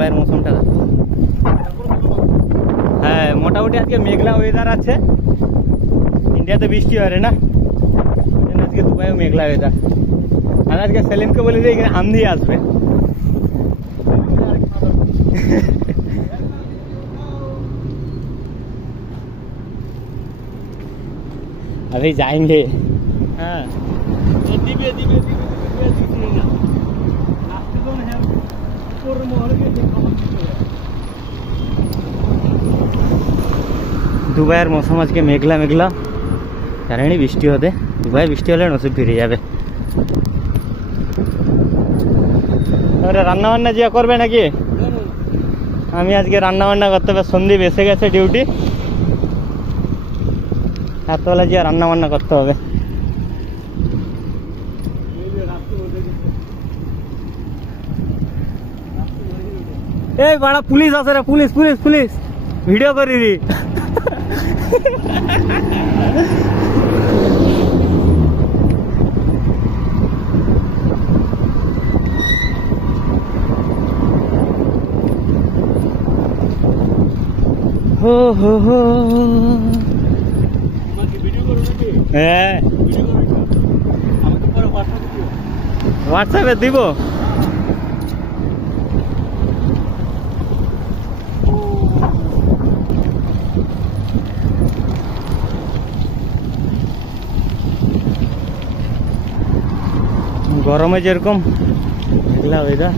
দুবাইয়ের মৌসুমটা। হ্যাঁ মোটামুটি আজকে মেঘলা ওয়েদার আছে, ইন্ডিয়াতে বৃষ্টি হয় না, আজকে দুবাইও মেঘলা ওয়েদার। আমি আজকে সেলিমকে বলি যে এখানে আন্ধি আসবে। अभी जाएंगे। हाँ দুবাইয়ের মৌসুম আজকে মেঘলা মেঘলা, জানি বৃষ্টি হতে। দুবাই বৃষ্টি হলে নসিব ফিরে যাবে। রান্না বান্না যা করবে নাকি? আমি আজকে রান্না বান্না করতে হবে, সন্দীপ এসে গেছে ডিউটি, রাতবেলা যে রান্না বান্না করতে হবে। এই বাড়া পুলিশ আছে রে, পুলিশ পুলিশ পুলিশ, ভিডিও করি দি। হো হো হো হ্যাঁ হোয়াটসঅ্যাপে দিব। গরমে যেরকম মেঘলা ওয়েদার,